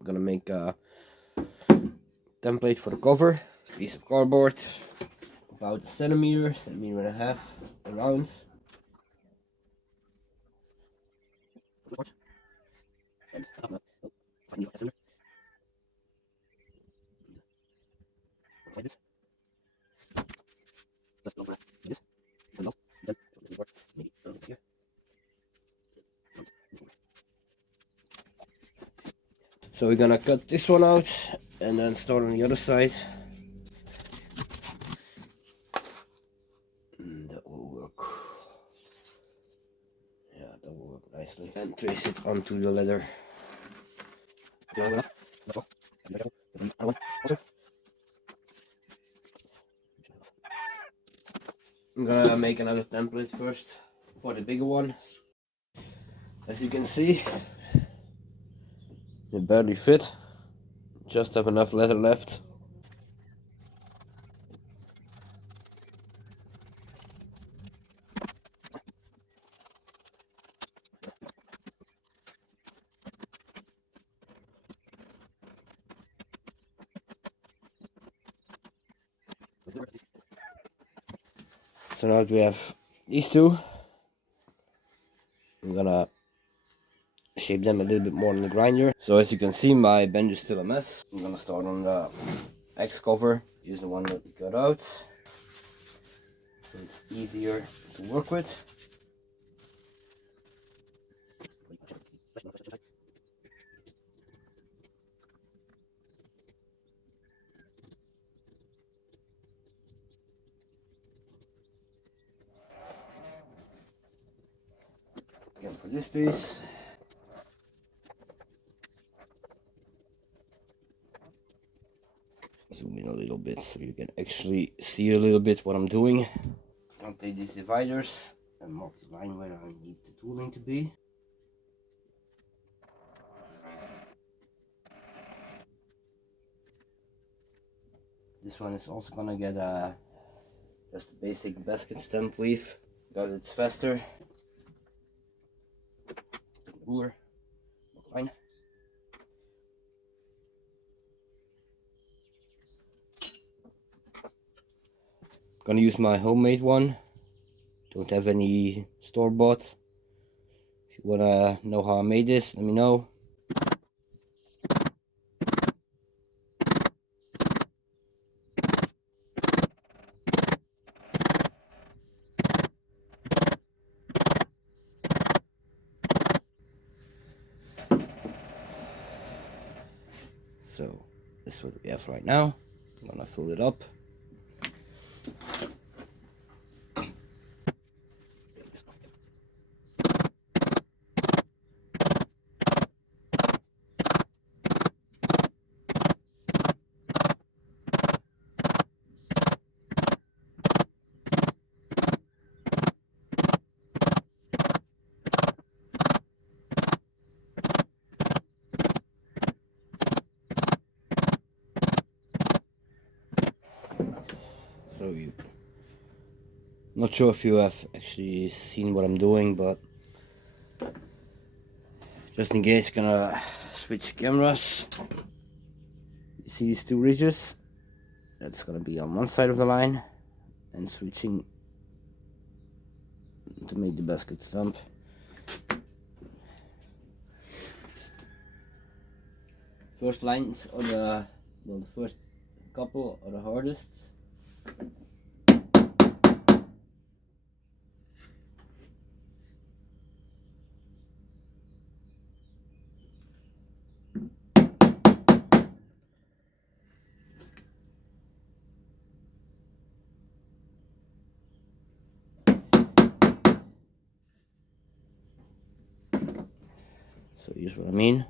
I'm gonna make a template for the cover. Piece of cardboard, about a centimeter and a half around. So we're gonna cut this one out and then start on the other side. That will work. Yeah, that will work nicely. And trace it onto the leather. I'm gonna make another template first for the bigger one. As you can see, it barely fit. Just have enough leather left. So now that we have these two, I'm gonna shape them a little bit more in the grinder. So as you can see, my bench is still a mess. I'm gonna start on the X cover. Use the one that we cut out, so it's easier to work with. Again for this piece. Zoom in a little bit so you can actually see a little bit what I'm doing. I'll take these dividers and mark the line where I need the tooling to be. This one is also gonna get just a basic basket stamp weave because it's faster. Ruler, line. Gonna use my homemade one. Don't have any store-bought. If you wanna know how I made this, let me know. So this is what we have right now. I'm gonna fill it up. So you, not sure if you have actually seen what I'm doing, but just in case, gonna switch cameras. You see these two ridges? That's gonna be on one side of the line, and switching to make the basket stump. First lines are the first couple are the hardest. So here's what I mean.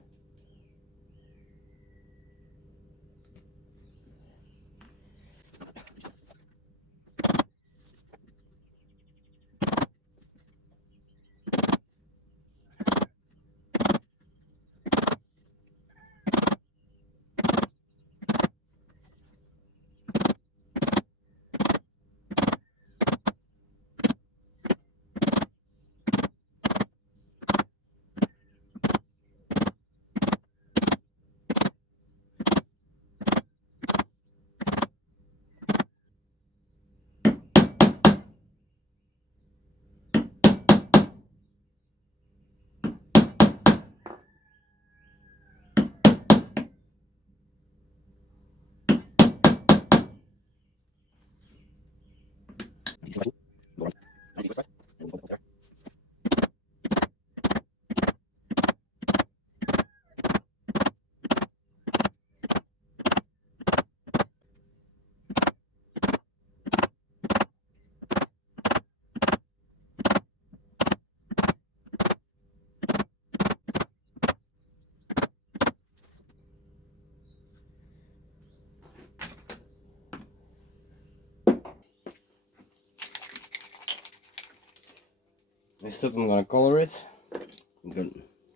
Next up I'm gonna color it.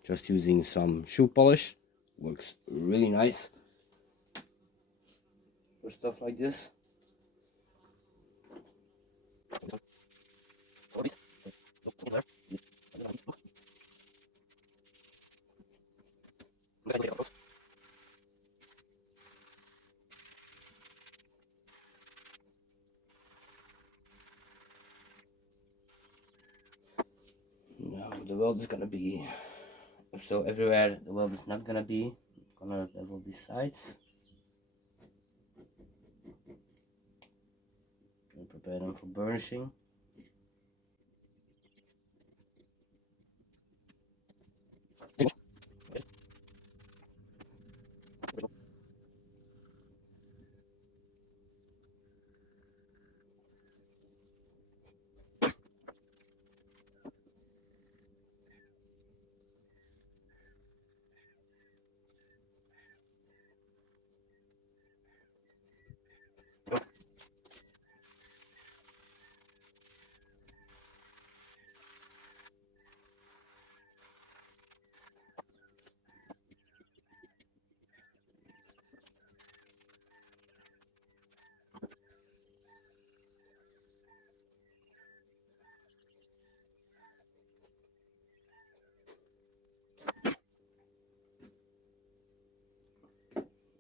Just using some shoe polish. Works really nice for stuff like this. Now the weld is gonna be, so everywhere the weld is not gonna be, I'm gonna level these sides and prepare them for burnishing.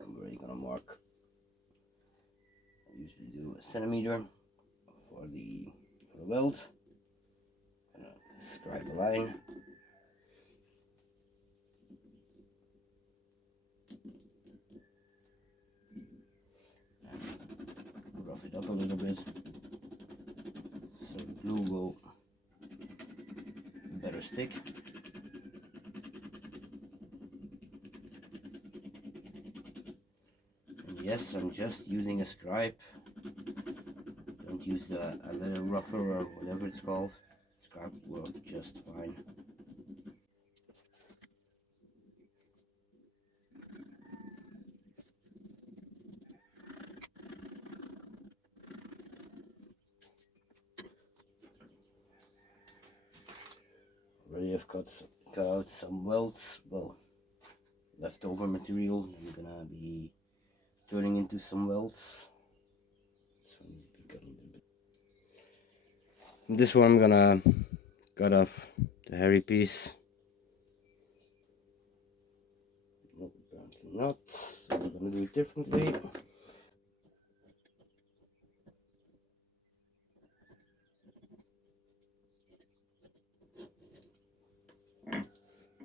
I'm already gonna mark. I usually do a centimeter for the weld. And scribe a line. And rough it up a little bit so the glue will better stick. And yes, I'm just using a scribe. Don't use a little rougher or whatever it's called. Scribe will work just fine. Already have cut out some welds. Well, leftover material you're gonna be turning into some welds. So I need to be cutting a little bit. This one I'm gonna cut off the hairy piece. No, apparently not. So I'm gonna do it differently.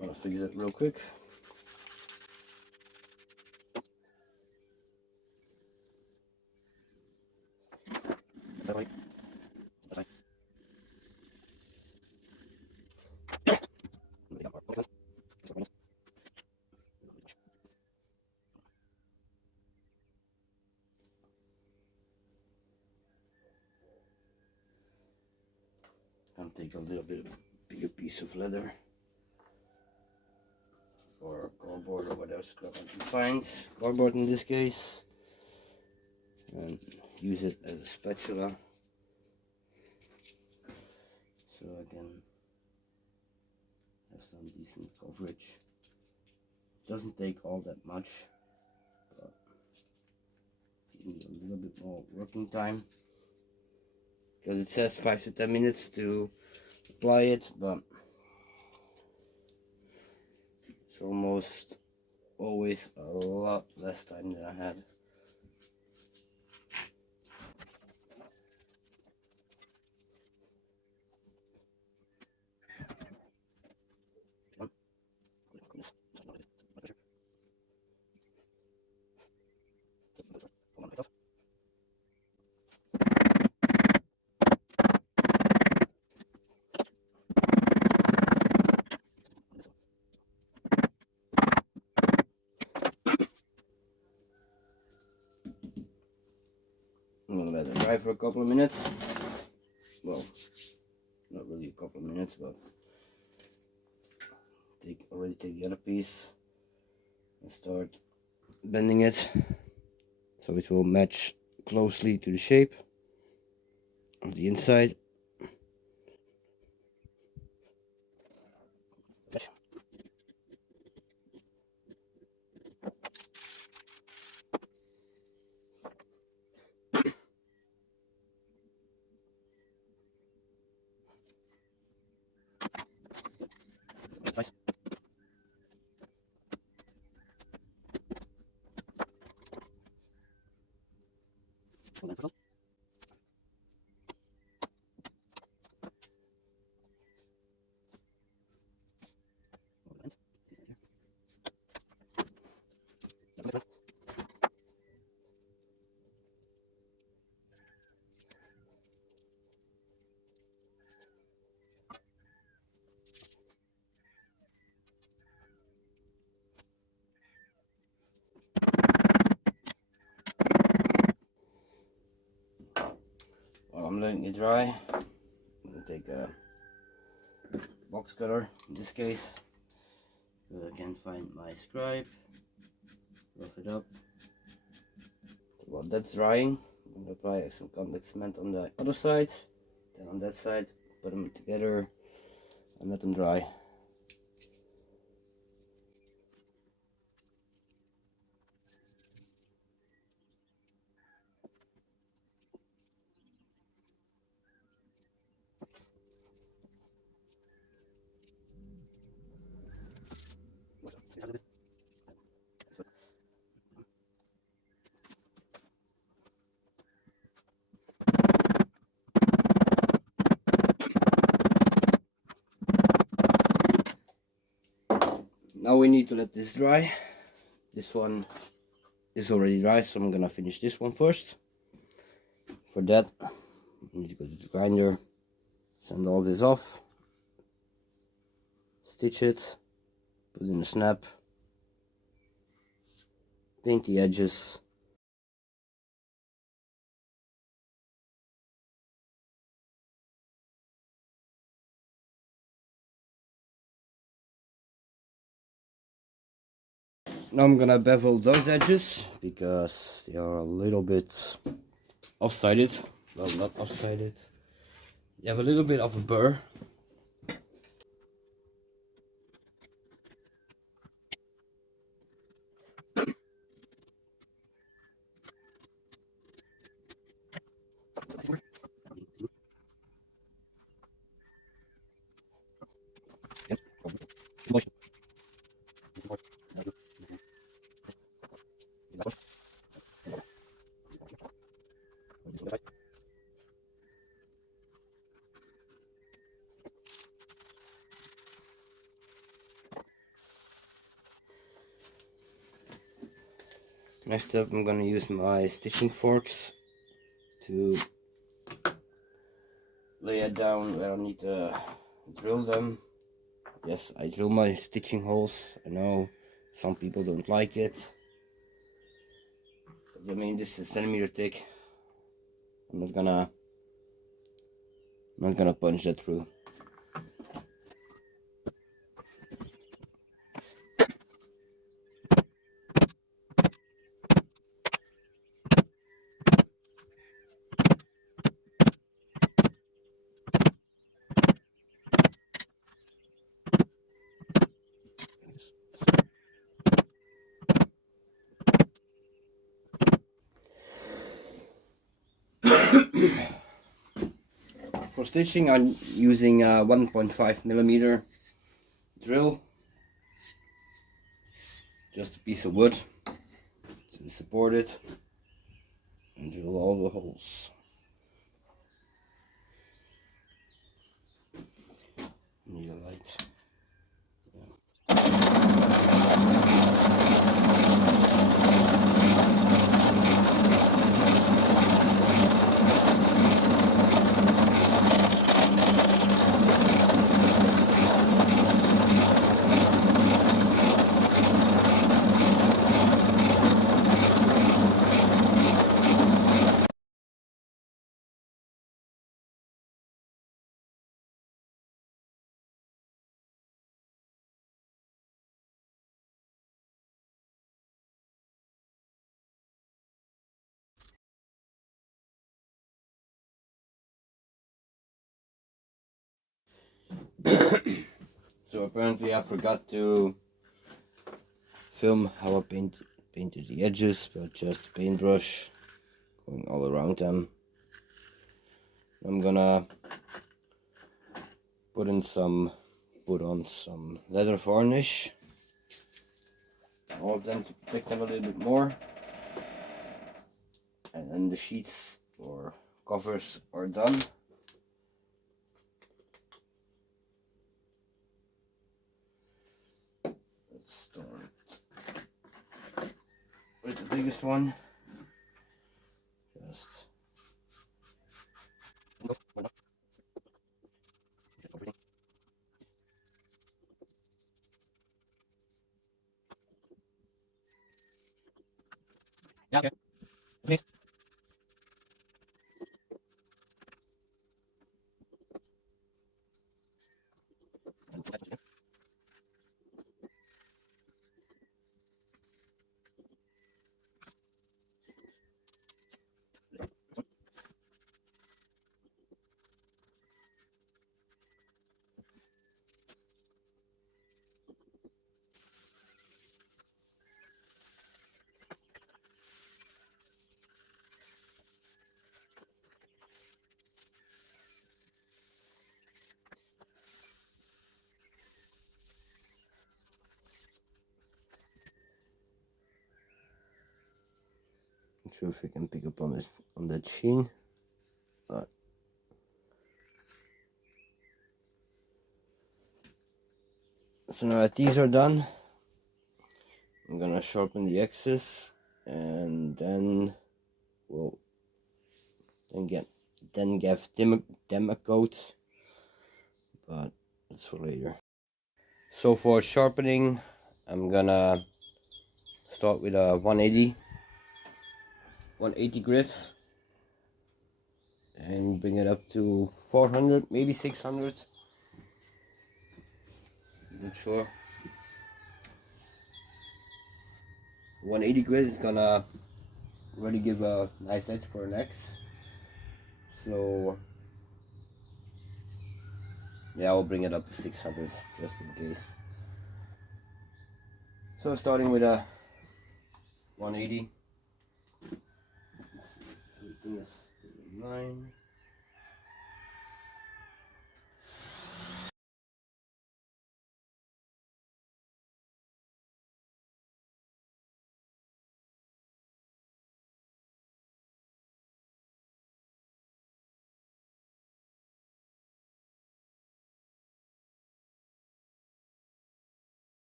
Gonna fix it real quick. That way. I'm gonna take a little bit bigger piece of leather or cardboard or whatever scrap I can find. Cardboard in this case. And use it as a spatula so I can have some decent coverage. Doesn't take all that much, but give me a little bit more working time because it says 5 to 10 minutes to apply it, but it's almost always a lot less time than I had. I'm gonna let it dry for a couple of minutes. Well, not really a couple of minutes, but already take the other piece and start bending it so it will match closely to the shape of the inside. While I'm letting it dry, I'm gonna take a box cutter in this case. I can't find my scribe. Rough it up. While that's drying, I'm gonna apply some complex cement on the other side, then on that side, put them together and let them dry. Now we need to let this dry. This one is already dry, so I'm gonna finish this one first. For that, I need to go to the grinder, sand all this off, stitch it, put in a snap, paint the edges. Now I'm gonna bevel those edges because they are a little bit off-sided. Well, not off-sided. They have a little bit of a burr. Next up, I'm gonna use my stitching forks to lay it down where I need to drill them. Yes, I drill my stitching holes. I know some people don't like it, but I mean this is a centimeter thick. I'm not gonna punch that through. For stitching, I'm using a 1.5mm drill, just a piece of wood to support it, and drill all the holes. Need a light. So apparently I forgot to film how I painted the edges, but just paintbrush going all around them. I'm gonna put on some leather varnish, all of them, to protect them a little bit more. And then the sheets or covers are done. Let's start with the biggest one. Just yeah, okay. Please. Not sure if you can pick up on this on that sheen, but so now that these are done, I'm gonna sharpen the axes, and then we'll give them a coat, but that's for later. So for sharpening, I'm gonna start with a 180 grit and bring it up to 400, maybe 600. Not sure. 180 grit is gonna really give a nice edge for an X. So yeah, I'll bring it up to 600 just in case. So starting with a 180. Let's see if everything is still in line.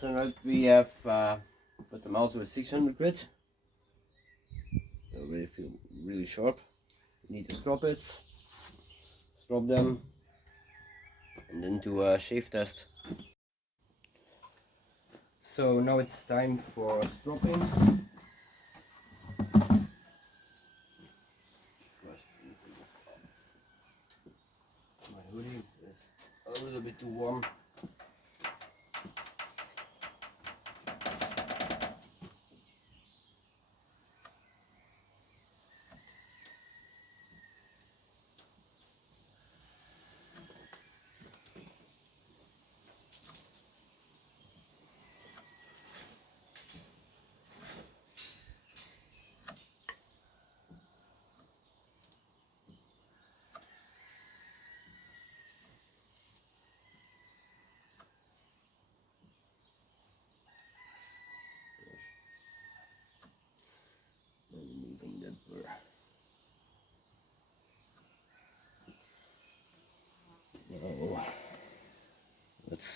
So now we have put them out to a 600 grit. They'll really feel really sharp. You need to strop it, strop them, and then do a shave test. So now it's time for stropping. My hoodie is a little bit too warm.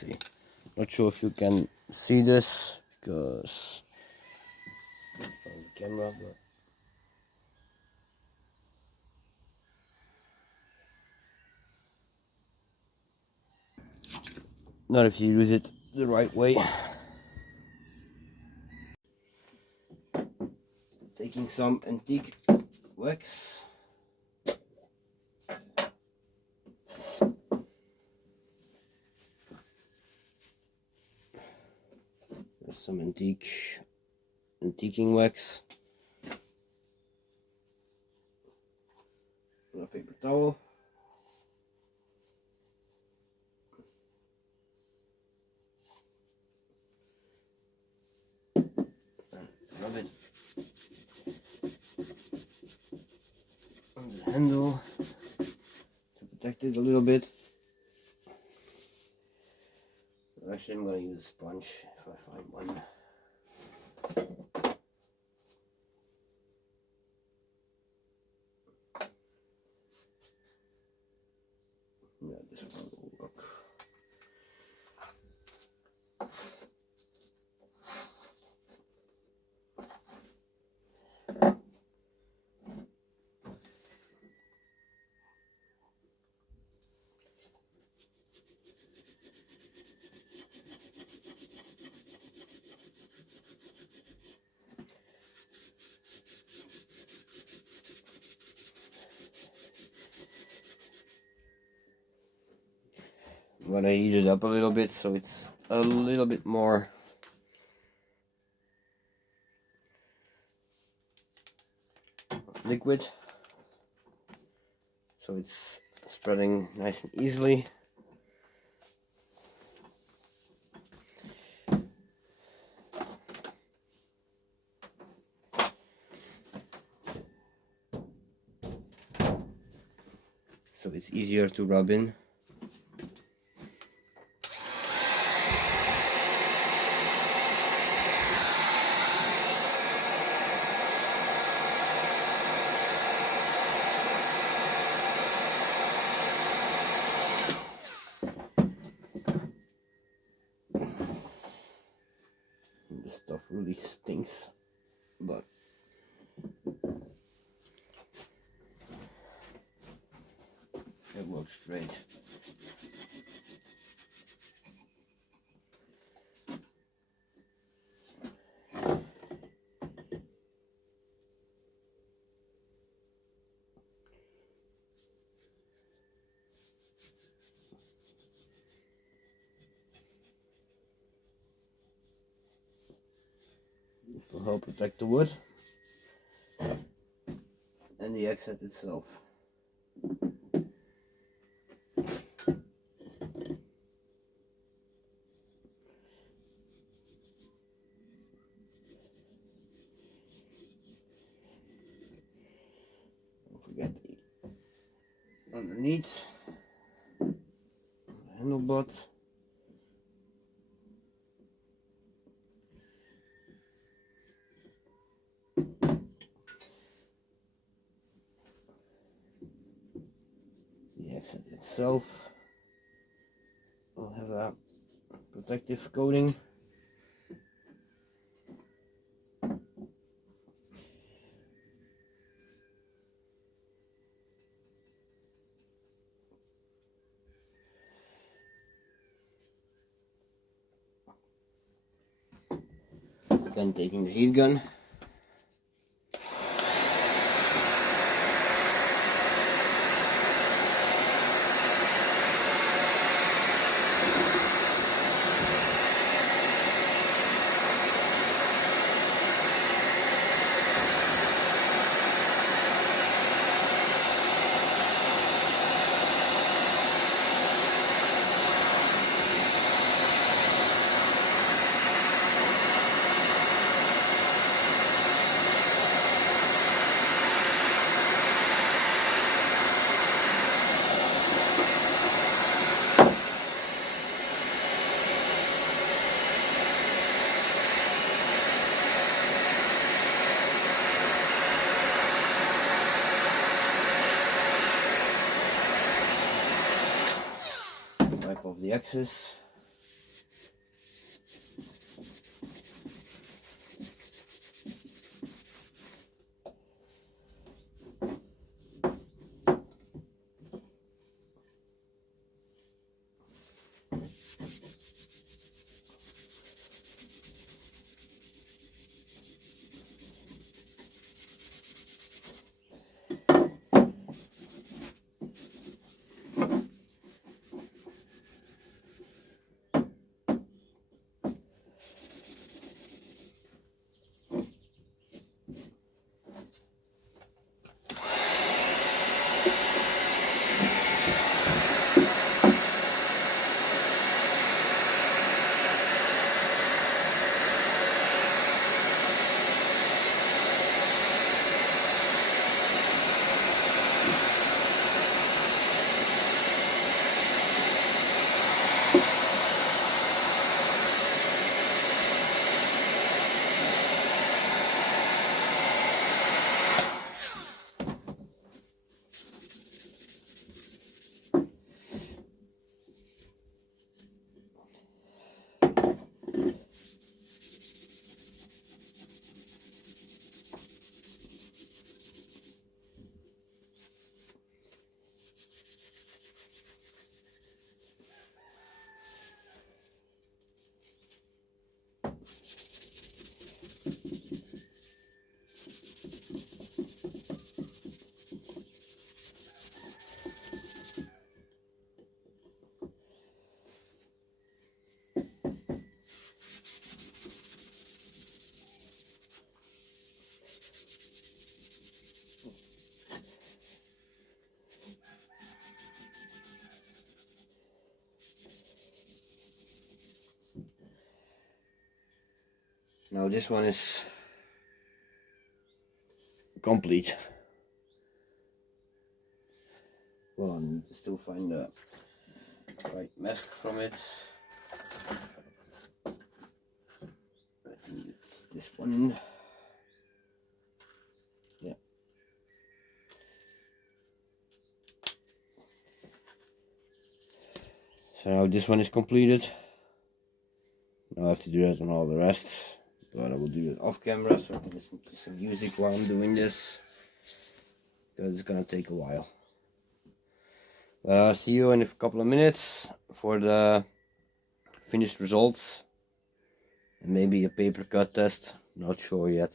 see. Not sure if you can see this because from the camera, but not if you use it the right way. Taking some antique wax. There's some antiquing wax. A paper towel. And rub it on the handle to protect it a little bit. Actually, I'm going to use a sponge if I find one. Yeah, this one will work. I'm going to heat it up a little bit so it's a little bit more liquid, so it's spreading nice and easily. So it's easier to rub in. This stuff really stinks, but it works great. This will help protect the wood and the AXES itself. Don't forget the underneath handle butt. The AXES itself will have a protective coating. Again, taking the heat gun. Wipe off the AXES. Now this one is complete. Well, I need to still find the right mask from it. I think it's this one. Yeah. So now this one is completed. Now I have to do that on all the rest. But I will do it off camera so I can listen to some music while I'm doing this. Because it's gonna take a while. But I'll see you in a couple of minutes for the finished results. And maybe a paper cut test. Not sure yet.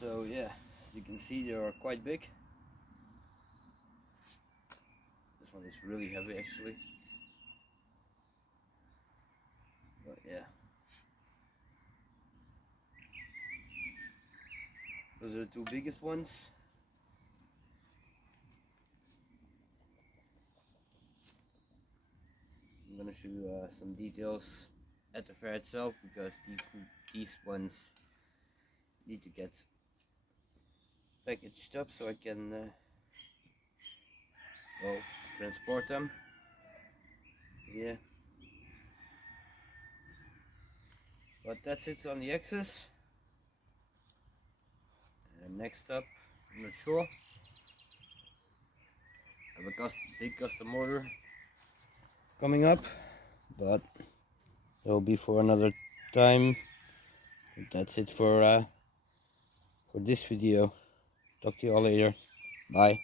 So yeah, as you can see they are quite big. This one is really heavy actually. But yeah. Those are the two biggest ones. I'm gonna show you some details at the fair itself because these ones need to get packaged up so I can well, transport them. Yeah. But that's it on the AXES. And next up, I'm not sure. I have a big custom order coming up, but that will be for another time. But that's it for this video. Talk to you all later. Bye.